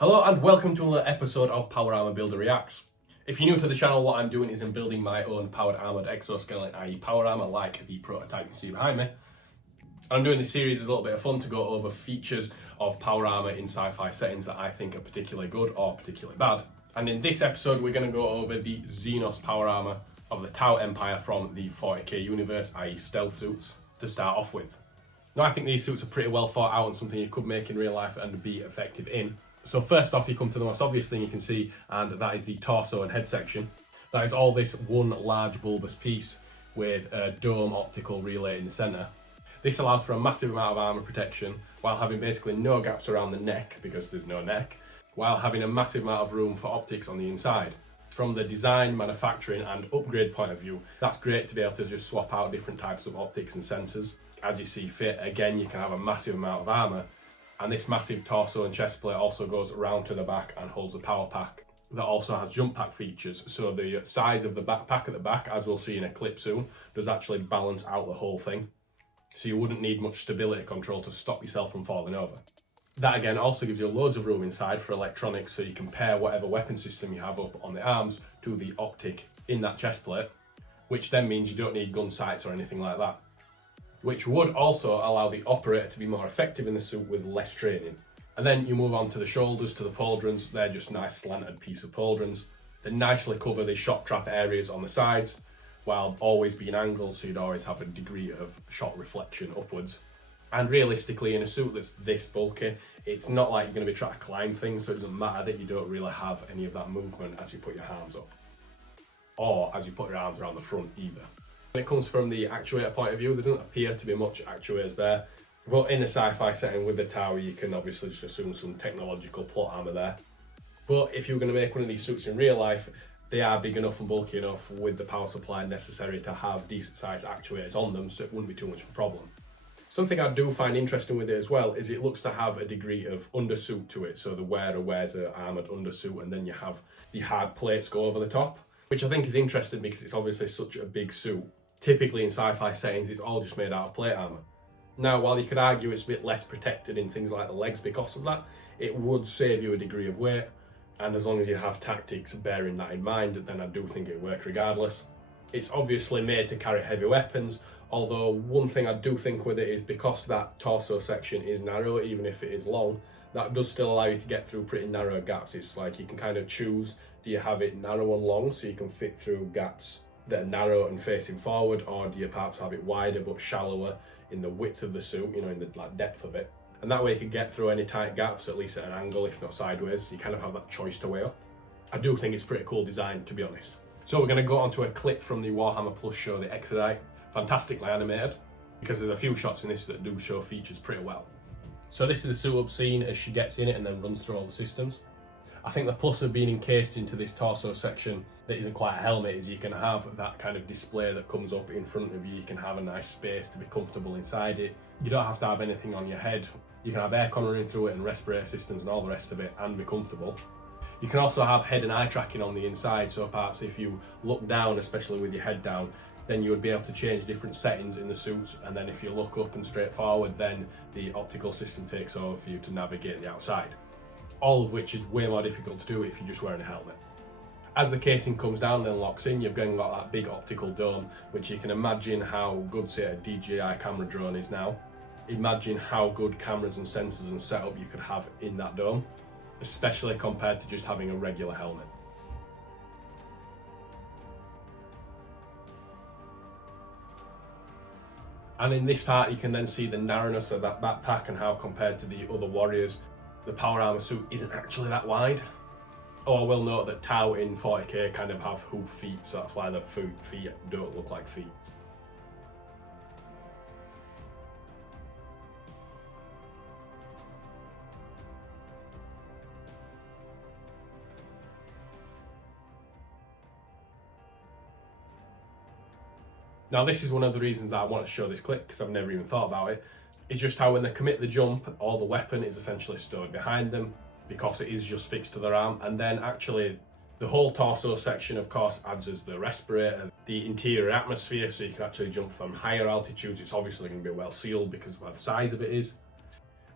Hello and welcome to another episode of Power Armour Builder Reacts. If you're new to the channel, what I'm doing is I'm building my own powered armoured exoskeleton, i.e. power armour, like the prototype you see behind me. I'm doing this series as a little bit of fun to go over features of power armour in sci-fi settings that I think are particularly good or particularly bad. And in this episode, we're going to go over the Xenos power armour of the Tau Empire from the 40k universe, i.e. stealth suits, to start off with. Now, I think these suits are pretty well thought out and something you could make in real life and be effective in. So first off, you come to the most obvious thing you can see, and that is the torso and head section. That is all this one large bulbous piece with a dome optical relay in the centre. This allows for a massive amount of armour protection while having basically no gaps around the neck, because there's no neck, while having a massive amount of room for optics on the inside. From the design, manufacturing and upgrade point of view, that's great to be able to just swap out different types of optics and sensors as you see fit. Again, you can have a massive amount of armour. And this massive torso and chest plate also goes around to the back and holds a power pack that also has jump pack features. So the size of the backpack at the back, as we'll see in a clip soon, does actually balance out the whole thing. So you wouldn't need much stability control to stop yourself from falling over. That again also gives you loads of room inside for electronics, so you can pair whatever weapon system you have up on the arms to the optic in that chest plate, which then means you don't need gun sights or anything like that, which would also allow the operator to be more effective in the suit with less training. And then you move on to the shoulders, to the pauldrons. They're just nice slanted piece of pauldrons. They nicely cover the shot trap areas on the sides, while always being angled, so you'd always have a degree of shot reflection upwards. And realistically, in a suit that's this bulky, it's not like you're going to be trying to climb things, so it doesn't matter that you don't really have any of that movement as you put your arms up, or as you put your arms around the front either. When it comes from the actuator point of view, there doesn't appear to be much actuators there, but in a sci-fi setting with the tower, you can obviously just assume some technological plot armour there. But if you're going to make one of these suits in real life, they are big enough and bulky enough with the power supply necessary to have decent sized actuators on them, so it wouldn't be too much of a problem. Something I do find interesting with it as well is it looks to have a degree of undersuit to it, so the wearer wears an armoured undersuit and then you have the hard plates go over the top, which I think is interesting because it's obviously such a big suit. Typically in sci-fi settings, it's all just made out of plate armour. Now, while you could argue it's a bit less protected in things like the legs because of that, it would save you a degree of weight, and as long as you have tactics bearing that in mind, then I do think it works regardless. It's obviously made to carry heavy weapons, although one thing I do think with it is because that torso section is narrow, even if it is long, that does still allow you to get through pretty narrow gaps. It's like you can kind of choose, do you have it narrow and long so you can fit through gaps that are narrow and facing forward, or do you perhaps have it wider but shallower in the width of the suit, you know, in the depth of it. And that way you can get through any tight gaps, at least at an angle, if not sideways. You kind of have that choice to weigh up. I do think it's pretty cool design, to be honest. So we're going to go on to a clip from the Warhammer Plus show, the Exodite. Fantastically animated, because there's a few shots in this that do show features pretty well. So this is the suit up scene as she gets in it and then runs through all the systems. I think the plus of being encased into this torso section that isn't quite a helmet is you can have that kind of display that comes up in front of you. You can have a nice space to be comfortable inside it. You don't have to have anything on your head. You can have aircon running through it and respirator systems and all the rest of it and be comfortable. You can also have head and eye tracking on the inside, so perhaps if you look down, especially with your head down, then you would be able to change different settings in the suits, and then if you look up and straight forward, then the optical system takes over for you to navigate the outside. All of which is way more difficult to do if you're just wearing a helmet. As the casing comes down and locks in, you've got that big optical dome, which you can imagine how good, say, a DJI camera drone is now. Imagine how good cameras and sensors and setup you could have in that dome, especially compared to just having a regular helmet. And in this part, you can then see the narrowness of that backpack and how compared to the other warriors, the power armor suit isn't actually that wide. Oh, I will note that Tau in 40k kind of have hoof feet, so that's why the feet don't look like feet. Now this is one of the reasons that I want to show this clip, because I've never even thought about it. It's just how when they commit the jump, all the weapon is essentially stowed behind them because it is just fixed to their arm, and then actually the whole torso section of course adds as the respirator, the interior atmosphere, so you can actually jump from higher altitudes. It's obviously going to be well sealed because of how the size of it is.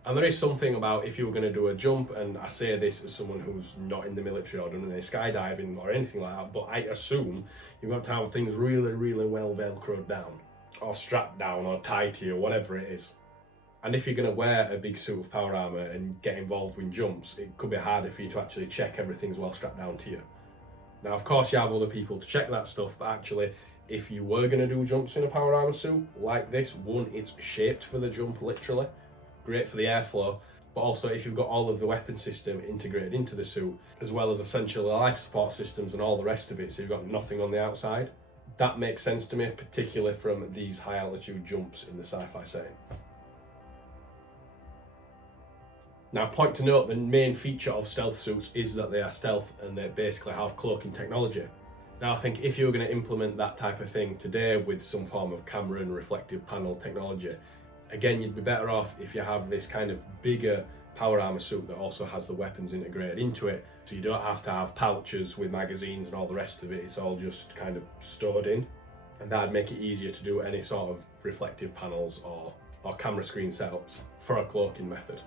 And there is something about if you were going to do a jump, and I say this as someone who's not in the military or done any skydiving or anything like that, but I assume you've got to have things really, really well velcroed down, or strapped down, or tied to you, whatever it is. And if you're going to wear a big suit of power armour and get involved with jumps, it could be harder for you to actually check everything's well strapped down to you. Now, of course, you have other people to check that stuff, but actually, if you were going to do jumps in a power armour suit like this, one, it's shaped for the jump, literally. Great for the airflow, but also if you've got all of the weapon system integrated into the suit, as well as essentially life support systems and all the rest of it, so you've got nothing on the outside. That makes sense to me, particularly from these high altitude jumps in the sci-fi setting. Now, point to note, the main feature of stealth suits is that they are stealth and they basically have cloaking technology. Now, I think if you were going to implement that type of thing today with some form of camera and reflective panel technology, again, you'd be better off if you have this kind of bigger power armor suit that also has the weapons integrated into it, so you don't have to have pouches with magazines and all the rest of it. It's all just kind of stored in, and that'd make it easier to do any sort of reflective panels or camera screen setups for a cloaking method.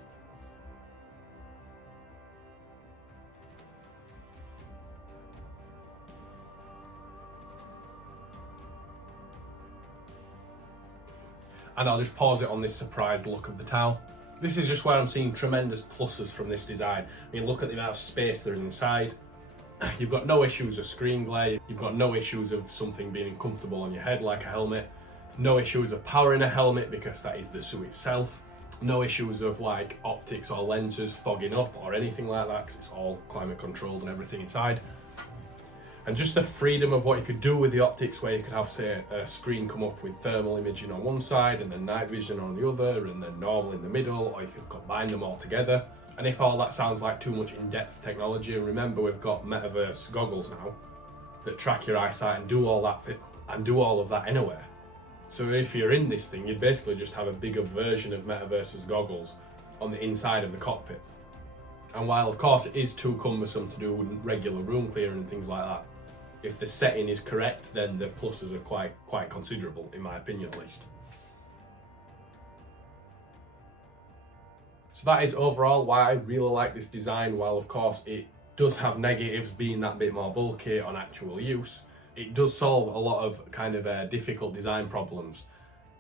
And I'll just pause it on this surprised look of the towel. This is just where I'm seeing tremendous pluses from this design. I mean, look at the amount of space there is inside. You've got no issues of screen glare. You've got no issues of something being uncomfortable on your head like a helmet. No issues of powering a helmet because that is the suit itself. No issues of like optics or lenses fogging up or anything like that, because it's all climate controlled and everything inside. And just the freedom of what you could do with the optics, where you could have, say, a screen come up with thermal imaging on one side and then night vision on the other, and then normal in the middle, or you could combine them all together. And if all that sounds like too much in-depth technology, and remember we've got metaverse goggles now that track your eyesight and do all that and do all of that anywhere. So if you're in this thing, you'd basically just have a bigger version of metaverse's goggles on the inside of the cockpit. And while of course it is too cumbersome to do regular room clearing and things like that, if the setting is correct, then the pluses are quite considerable, in my opinion at least. So that is overall why I really like this design. While of course it does have negatives, being that bit more bulky on actual use, it does solve a lot of kind of difficult design problems,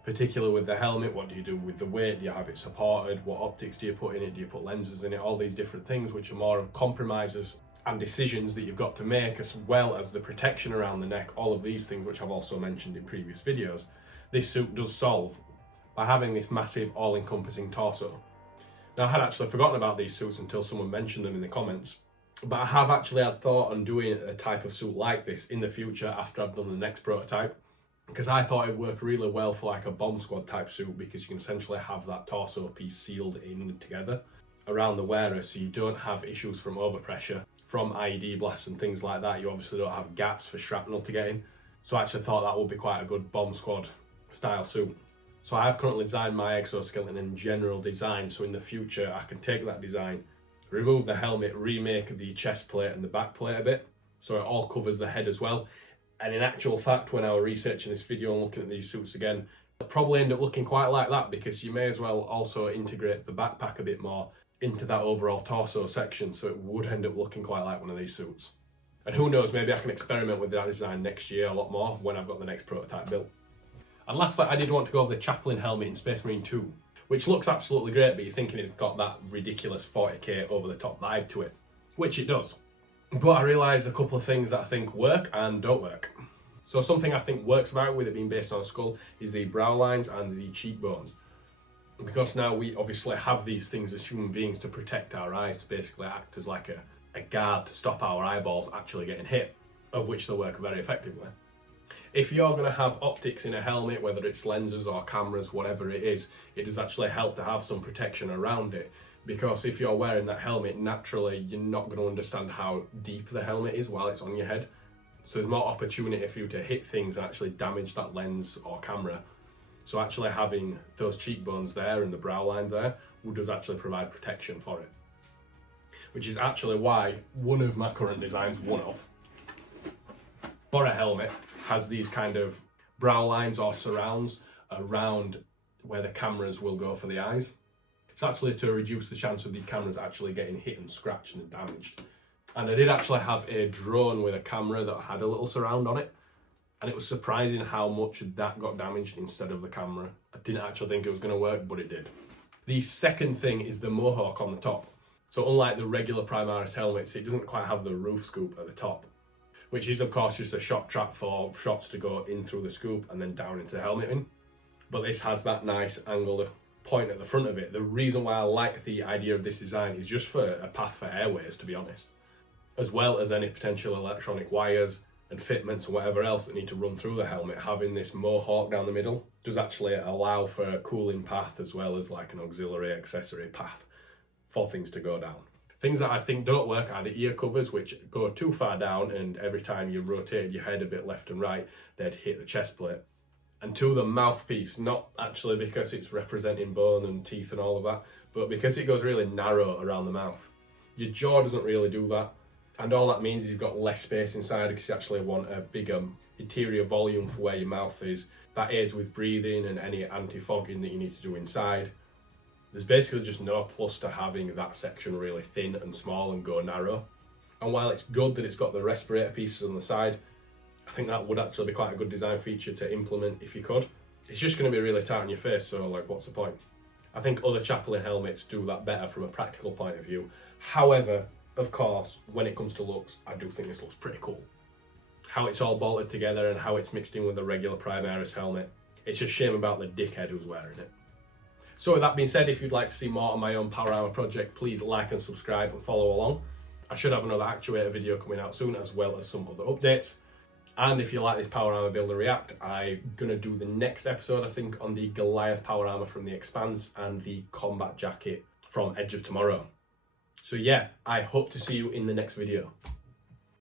particularly with the helmet. What do you do with the weight? Do you have it supported? What optics do you put in it? Do you put lenses in it? All these different things, which are more of compromises and decisions that you've got to make, as well as the protection around the neck, all of these things which I've also mentioned in previous videos. This suit does solve by having this massive all-encompassing torso. Now, I had actually forgotten about these suits until someone mentioned them in the comments, but I have actually had thought on doing a type of suit like this in the future after I've done the next prototype, because I thought it'd work really well for like a bomb squad type suit, because you can essentially have that torso piece sealed in together around the wearer, so you don't have issues from overpressure, from IED blasts and things like that. You obviously don't have gaps for shrapnel to get in. So I actually thought that would be quite a good bomb squad style suit. So I have currently designed my exoskeleton in general design, so in the future I can take that design, remove the helmet, remake the chest plate and the back plate a bit, so it all covers the head as well. And in actual fact, when I was researching this video and looking at these suits again, they'll probably end up looking quite like that, because you may as well also integrate the backpack a bit more into that overall torso section, so it would end up looking quite like one of these suits. And who knows, maybe I can experiment with that design next year a lot more when I've got the next prototype built. And lastly, I did want to go over the Chaplain helmet in Space Marine 2, which looks absolutely great, but you're thinking it's got that ridiculous 40k over the top vibe to it, which it does. But I realised a couple of things that I think work and don't work. So something I think works about it, with it being based on a skull, is the brow lines and the cheekbones. Because now we obviously have these things as human beings to protect our eyes, to basically act as like a guard to stop our eyeballs actually getting hit, of which they work very effectively. If you're going to have optics in a helmet, whether it's lenses or cameras, whatever it is, it does actually help to have some protection around it. Because if you're wearing that helmet, naturally you're not going to understand how deep the helmet is while it's on your head. So there's more opportunity for you to hit things and actually damage that lens or camera. So actually having those cheekbones there and the brow line there does actually provide protection for it. Which is actually why one of my current designs, for a helmet, has these kind of brow lines or surrounds around where the cameras will go for the eyes. It's actually to reduce the chance of the cameras actually getting hit and scratched and damaged. And I did actually have a drone with a camera that had a little surround on it, and it was surprising how much that got damaged instead of the camera. I didn't actually think it was going to work, but it did. The second thing is the mohawk on the top. So unlike the regular Primaris helmets, it doesn't quite have the roof scoop at the top, which is of course just a shot trap for shots to go in through the scoop and then down into the helmeting. But this has that nice angled point at the front of it. The reason why I like the idea of this design is just for a path for airways, to be honest, as well as any potential electronic wires and fitments and whatever else that need to run through the helmet. Having this mohawk down the middle does actually allow for a cooling path as well as like an auxiliary accessory path for things to go down. Things that I think don't work are the ear covers, which go too far down, and every time you rotate your head a bit left and right, they'd hit the chest plate. And two, the mouthpiece, not actually because it's representing bone and teeth and all of that, but because it goes really narrow around the mouth. Your jaw doesn't really do that, and all that means is you've got less space inside because you actually want a bigger interior volume for where your mouth is. That aids with breathing and any anti-fogging that you need to do inside. There's basically just no plus to having that section really thin and small and go narrow. And while it's good that it's got the respirator pieces on the side, I think that would actually be quite a good design feature to implement if you could. It's just going to be really tight on your face, so like, what's the point? I think other Chaplain helmets do that better from a practical point of view. However, of course, when it comes to looks, I do think this looks pretty cool. How it's all bolted together and how it's mixed in with the regular Primaris helmet. It's just a shame about the dickhead who's wearing it. So with that being said, if you'd like to see more on my own power armor project, please like and subscribe and follow along. I should have another actuator video coming out soon, as well as some other updates. And if you like this power armor build and react, I'm going to do the next episode, I think, on the Goliath power armor from the Expanse and the combat jacket from Edge of Tomorrow. So yeah, I hope to see you in the next video.